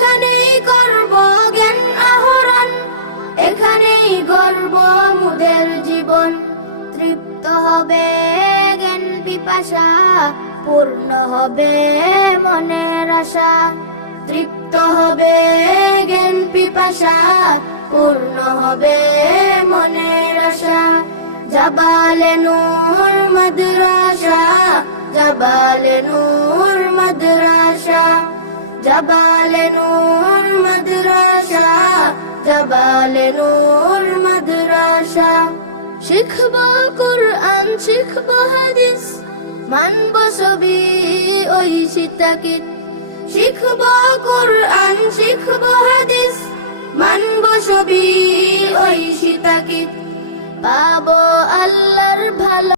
এখানেই করব জ্ঞান আহরণ, এখানেই গর্ব মুদের জীবন। তৃপ্ত হবে জ্ঞান পিপাসা, পূর্ণ হবে মনের আশা। তৃপ্ত হবে জ্ঞান পিপাসা, পূর্ণ হবে মনের আশা। জাবালে নূর মাদ্রাসা, জাবালে নূর মাদ্রাসা, জাবালে নূর মাদ্রাসা, জাবালে নূর মাদ্রাসা। শিখব কুরআন, শিখব হাদিস, মানব সবই ঐশী তাকিদ। শিখব কুরআন, শিখব হাদিস, মানব সবই ঐশী তাকিদ। পাবো আল্লাহর ভালো